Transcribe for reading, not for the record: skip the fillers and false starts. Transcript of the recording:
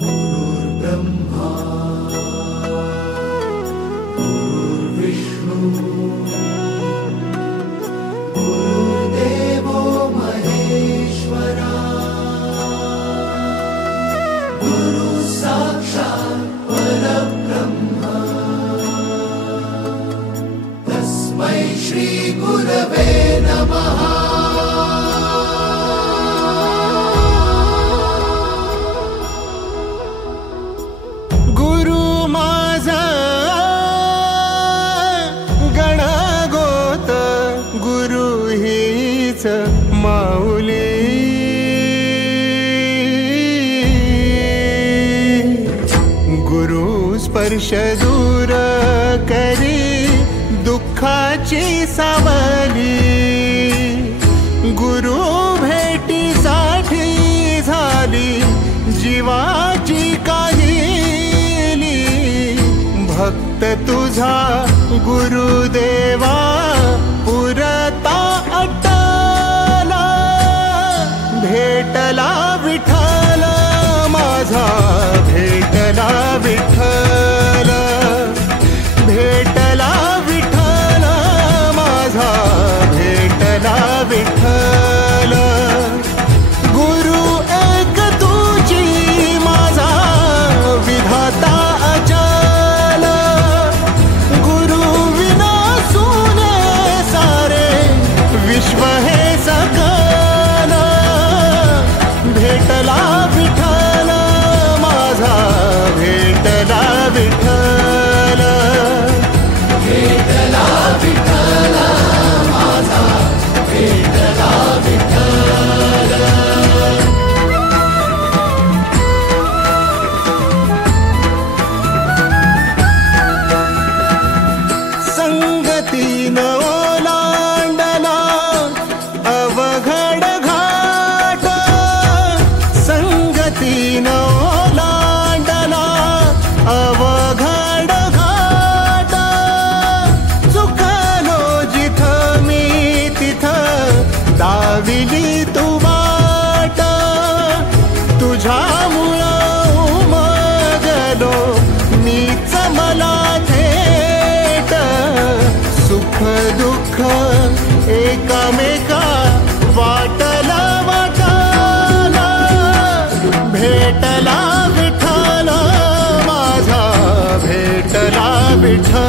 गुरुर्ब्रह्मा गुरुर्विष्णू गुरुर्देवो महेश्वरा गुरु साक्षात् परब्रह्म तस्मै श्री गुरवे नमः। माऊली गुरु स्पर्श दूर करी दुःखाची सावली, गुरु भेटीसाठी झाली जीवाची काहिली। भक्त तुझा गुरुदेवा पुरता भेटला विठ्ठल माझा, भेटला विठ्ठल, भेटला विठ्ठल माझा, भेटला विठ्ठल। गुरु एक तुझी माझा विधाता अचल, गुरु विना सुने सारे विश्व हे सकल। भेटला विठ्ठल माझा, भेटला विठ्ठल, भेटला विठ्ठल माझा, भेटला विठ्ठल। संगतीन ओलांडला अवघड घाट, संगतीन ओलांडला अवघड घाट। चुकलो जिथं मी तिथं दाविली तू वाट, तुझ्यामुळं उमगलो मीच मला थेट। सुख दुःख एकामेका वाटला वाटला, भेटला विठ्ठल माझा, भेटला विठ्ठल।